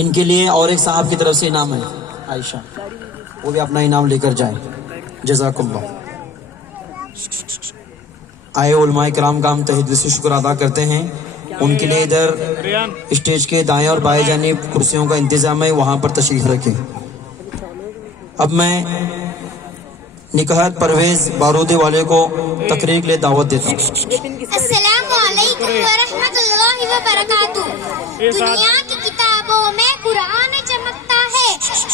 ان کے لیے اور ایک صاحب کی طرف سے انعام ہے، عائشہ، وہ بھی اپنا انعام لے کر جائیں. جزاک اللہ. آئے علماء کرام کا ہم تہہ دل سے شکر ادا کرتے ہیں. ان کے لیے ادھر اسٹیج کے دائیں اور بائیں جانب کرسیوں کا انتظام ہے، وہاں پر تشریف رکھیں. اب میں نکہت پرویز بارودے والے کو تقریر کے لیے دعوت دیتا ہوں. السلام علیکم ورحمۃ اللہ وبرکاتہ. دنیا کی کتابوں میں قرآن چمکتا ہے،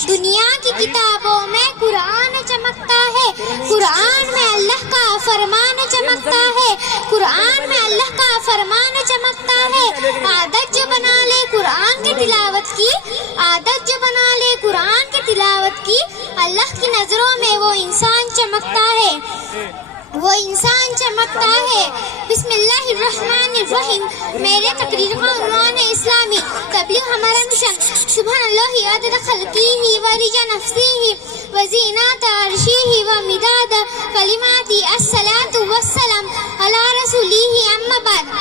دنیا کی کتابوں میں قرآن چمکتا ہے، قرآن میں اللہ کا فرمان چمکتا ہے، قرآن میں اللہ کا فرمان چمکتا ہے. عادت جو بنا لے قرآن کی تلاوت کی، عادت جو بنا لے قرآن کی تلاوت کی، اللہ کی نظروں میں وہ انسان چمکتا ہے، وہ انسان چمکتا ہے. بسم اللہ الرحمن الرحیم. میرے تقریر کا عنوان ہے اسلامی تبلیغ ہمارا مشن. سبحان اللہ عدد خلقیہ ورضا نفسیہ وزینات عرشیہ ومداد کلماتی. الصلاۃ والسلام علی رسولہ. اما بعد.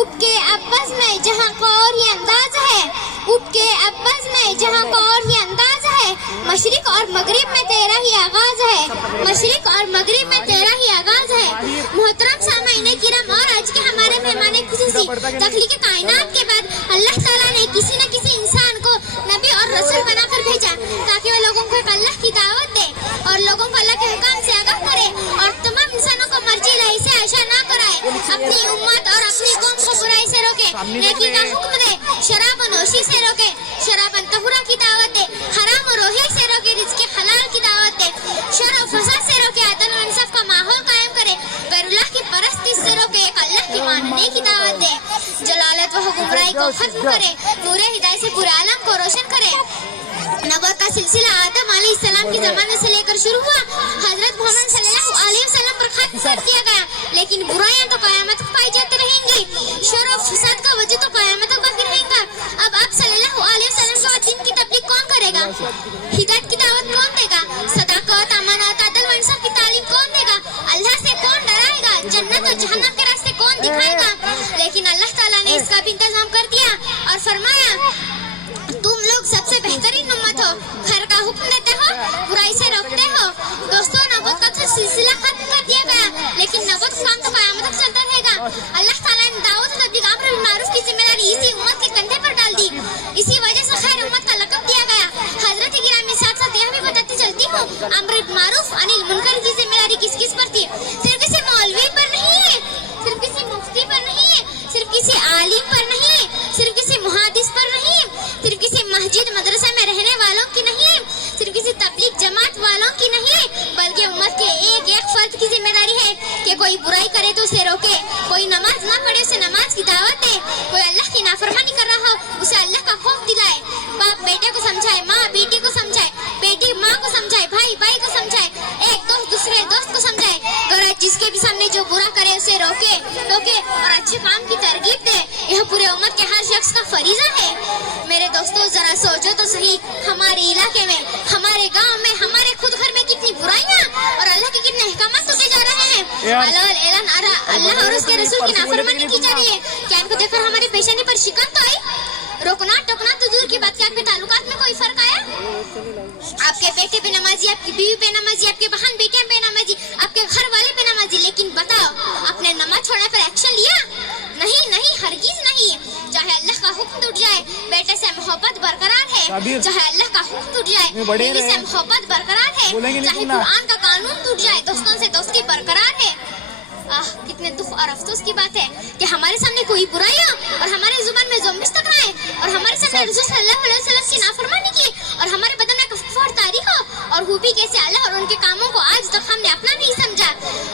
اٹھ کے ابز میں جہاں کا اور ہی انداز ہے، اٹھ کے ابز میں جہاں کا اور ہی انداز ہے. مشرق اور مغرب میں تیرا ہی آغاز ہے، مشرق اور مغرب میں تیرا ہی آغاز ہے. محترم سامعین کرام اور آج کے ہمارے مہمان خصوصی، تخلیق کائنات کے بعد اللہ تعالیٰ نے کسی نہ کسی انسان کو نبی اور رسول بنا کر بھیجا تاکہ وہ لوگوں کو ایک اللہ کی دعوت دے اور لوگوں کو اللہ کے حکام سے آگاہ کرے اور تمام انسانوں کو مرجع الہی سے اشا نہ کرائے. اپنی امت اور اپنی قوم کو برائی سے روکے، نیکی کا حکم دے، شراب و نوشی سے روکے، شراب طہورہ کی دعوت دے، حرام و روحی سے روکے، رزق حلال کی دعوت دے، شر و فساد سے روکے، عدل و انصاف کا ماحول قائم کرے، غیر اللہ کی پرستی سے روکے، ایک اللہ کی ماننے کی دعوت دے، جلالت و حکمرانی کو ختم کرے، نور ہدایت سے پورے عالم کو روشن کرے. نبوت کا سلسلہ آدم علیہ السلام کے زمانے سے لے کر شروع ہوا، حضرت محمد صلی اللہ علیہ وسلم پر ختم کر دیا گیا، لیکن برائیاں تو قیامت تک پائی جاتی رہیں گی، شر و فساد کا وجود تو قیامت تک باقی رہے گا. اب آپ صلی اللہ علیہ وسلم کے بعد دین کی تبلیغ کون کرے گا؟ ہدایت کی دعوت کون دے گا؟ صداقت، امانت، عدل و انصاف کی تعلیم کون دے گا؟ اللہ سے کون ڈرائے گا؟ جنت و جہنم کے راستے کون دکھائے گا؟ لیکن اللہ تعالیٰ نے اس کا بھی انتظام کر دیا اور فرمایا تم لوگ سب سے بہترین امت ہو، خیر کا حکم دیتے ہو، برائی سے روکتے ہو. دوستوں، نبوت کا تو سلسلہ ختم کر دیا گیا، لیکن نبوت کا کام تو قیامت تک چلتا رہے گا. اللہ تعالیٰ نے دعوت و تبلیغ امر بالمعروف کی ذمہ داری اسی امت کے کندھے پر ڈال دی، اسی وجہ سے خیر امت کا لقب دیا گیا. حضرت گرامی ساتھ ساتھ یہ بھی بتاتی چلتی ہوں، امر بالمعروف انل منکر کی ذمہ داری کس کس پر تھی؟ صرف کسی مولوی پر نہیں ہے، صرف کسی مفتی پر نہیں ہے، صرف کسی عالم پر نہیں ہے، صرف کسی محدث پر نہیں ہے، صرف کسی مسجد مدرسہ میں رہنے والوں کی نہیں ہے، صرف کسی تبلیغ جماعت والوں کی نہیں ہے، بلکہ امت کے ایک ایک فرد کی ذمہ داری ہے کہ کوئی برائی کرے تو اسے روکے، کوئی نماز نہ پڑھے اسے نماز کی دعوت دے، کوئی اللہ کی نافرمانی کر رہا ہو اسے اللہ کا خوف دلائے. باپ بیٹے کو سمجھائے، ماں بیٹی کو سمجھائے، بیٹی ماں کو سمجھائے، بھائی بھائی کو سمجھائے، ایک دوست دوسرے دوست کو سمجھائے. جس کے بھی سامنے جو برا کرے اسے روکے اور اچھے کام کی ترغیب دے. یہ پورے امت کے ہر شخص کا فریضہ ہے. میرے دوستوں، ذرا سوچو تو صحیح، ہمارے علاقے میں، ہمارے گاؤں میں، ہمارے خود گھر میں کتنی برائیاں اور اللہ کے کتنے احکامات توڑے جا رہے ہیں. اللہ اور اس کے رسول کی نافرمانی کی جا رہی ہے. کیا ان کو دیکھ کر ہماری پیشانی پر شکن تو آئی؟ روکنا ٹوکنا تو دور کی بات، کیا آپ کے تعلقات میں کوئی فرق آیا؟ آپ کے بیٹے بے نمازی، آپ کی بیوی بے نمازی، آپ کے بہن بیٹیاں بے نمازی، آپ کے گھر والے بے نمازی، لیکن بتاؤ آپ نے نماز چھوڑنے پر ایکشن لیا؟ نہیں، ہرگز نہیں. چاہے اللہ کا حکم ٹوٹ جائے، بیٹے سے محبت برقرار ہے، چاہے اللہ کا حکم ٹوٹ جائے، بیوی سے محبت برقرار ہے، چاہے قرآن کا قانون ٹوٹ جائے، دوستوں سے دوستی برقرار ہے. کتنے دکھ اور افسوس کی بات ہے کہ ہمارے سامنے کوئی برائی ہو اور ہمارے زبان میں زمبش ٹکرائے اور ہمارے سامنے رسول صلی اللہ علیہ وسلم کی نافرمانی کی اور ہمارے بدن میں کفر اور تاریخ ہو اور وہ بھی کیسے اللہ اور ان کے کاموں کو آج تک ہم نے اپنا نہیں سمجھا.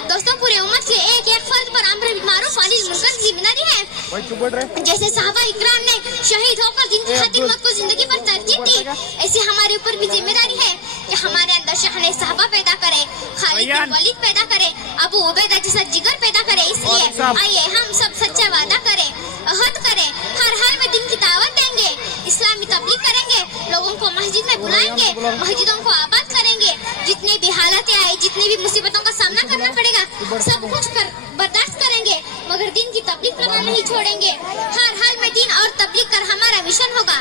دوستوں، پورے امت کے ایک ایک فرد پر امر بالمعروف انل منکر کی ذمہ داری ہے. جیسے صحابہ اکرام نے شہید ہو کر دین کی خاطر موت کو زندگی پر ترجیح دی، ایسے ہمارے اوپر بھی ذمہ داری ہے کہ ہمارے اندر شہن صحابہ پیدا کرے، خالد بن ولید پیدا کرے، ابو عبیدہ جیسا جگر پیدا کرے. اس لیے آئیے ہم سب سچا وعدہ کریں، عہد کریں، ہر حال میں دین کی دعوت دیں گے، اسلامی تبلیغ کریں گے، لوگوں کو مسجد میں بلائیں گے، مسجدوں کو آباد کریں گے. جتنی بھی حالتیں آئی، جتنی بھی مصیبتوں کا سامنا کرنا پڑے گا، سب کچھ برداشت کریں گے، مگر دین کی تبلیغ کرنا نہیں چھوڑیں گے. ہر حال میں دین اور تبلیغ کر ہمارا مشن ہوگا.